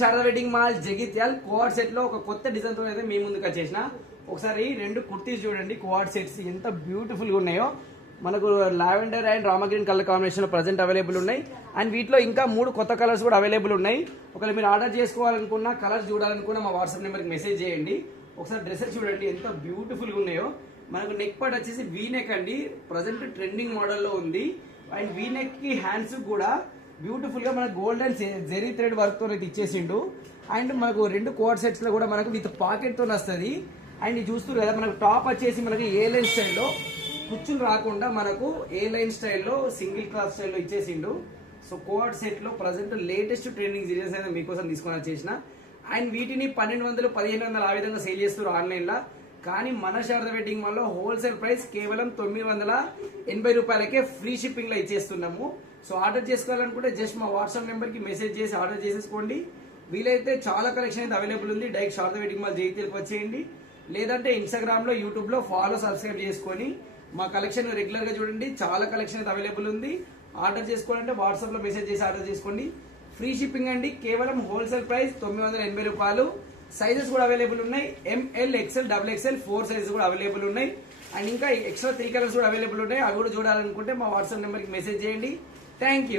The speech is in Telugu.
Sharada wedding mall Jagtial co-ord set లో ఒక కొత్త డిజైన్ తో అయితే మీ ముందుకు వచ్చేసిన. ఒకసారి రెండు కుర్తీస్ చూడండి, కోఆర్డ్ సెట్స్ ఎంత బ్యూటిఫుల్ గా ఉన్నాయో. మనకు లావెండర్ అండ్ రామగ్రీన్ కలర్ కాంబినేషన్ లో ప్రజెంట్ అవైలబుల్ ఉన్నాయి. అండ్ వీటిలో ఇంకా 3 కొత్త కలర్స్ కూడా అవైలబుల్ ఉన్నాయి. ఒకవేళ మీరు ఆర్డర్ చేసుకోవాలనుకున్నా, కలర్స్ చూడాలనుకున్నా మా వాట్సాప్ నెంబర్కి మెసేజ్ చేయండి. ఒకసారి డ్రెస్సెస్ చూడండి ఎంత బ్యూటిఫుల్ గా ఉన్నాయో. మనకు నెక్ పార్ట్ వచ్చేసి వీ నెక్ అండి, ప్రజెంట్ ట్రెండింగ్ మోడల్లో ఉంది. అండ్ వీ నెక్ కి హ్యాండ్స్ కూడా బ్యూటిఫుల్ గా మనకు gold and zari thread work తో అయితే ఇచ్చేసిండు. అండ్ మనకు 2 కోఆర్డ్ సెట్స్ లో కూడా మనకు విత్ పాకెట్ తో వస్తుంది. అండ్ ఇది చూస్తారు కదా, మనకు టాప్ వచ్చేసి మనకి ఏ లైన్ స్టైల్లో కుచ్చులు రాకుండా మనకు ఏ లైన్ స్టైల్లో సింగిల్ క్లాస్ స్టైల్లో ఇచ్చేసిండు. సో కోఆర్డ్ సెట్ లో ప్రజెంట్ లేటెస్ట్ ట్రెండింగ్ సీరియస్ అయితే మీకోసం తీసుకొని వచ్చేసిన. అండ్ వీటిని 1200, 1500 ఆ విధంగా సేల్ చేస్తారు ఆన్లైన్ లో. కానీ మన శారదా వెడ్డింగ్ మాల్ లో హోల్సేల్ ప్రైస్ కేవలం 980 రూపాయలకే ఫ్రీ షిప్పింగ్ లో ఇచ్చేస్తున్నాము. సో ఆర్డర్ చేసుకోవాలనుకుంటే జస్ట్ మా వాట్సాప్ నెంబర్ కి మెసేజ్ చేసి ఆర్డర్ చేసేసుకోండి. వీలైతే చాలా కలెక్షన్ అయితే అవైలబుల్ ఉంది. డైరెక్ట్ శారదా వెడ్డింగ్ మాల్ జగిత్యాలకు వచ్చేయండి. లేదంటే ఇన్స్టాగ్రామ్ లో, యూట్యూబ్ లో ఫాలో, సబ్స్క్రైబ్ చేసుకొని మా కలెక్షన్ రెగ్యులర్ గా చూడండి. చాలా కలెక్షన్ అయితే అవైలబుల్ ఉంది. ఆర్డర్ చేసుకోవాలంటే వాట్సాప్ లో మెసేజ్ చేసి ఆర్డర్ చేసుకోండి. ఫ్రీ షిప్పింగ్ అండి, కేవలం హోల్సేల్ ప్రైస్ 980 రూపాయలు. సైజెస్ కూడా అవైలబుల్ ఉన్నాయి. ML, XL, XXL 4 సైజెస్ కూడా అవైలబుల్ ఉన్నాయి. అండ్ ఇంకా ఎక్స్ట్రా 3 కలర్స్ కూడా అవైలబుల్ ఉన్నాయి. అవి కూడా చూడాలనుకుంటే మా వాట్సాప్ నెంబర్కి మెసేజ్ చేయండి. Thank you.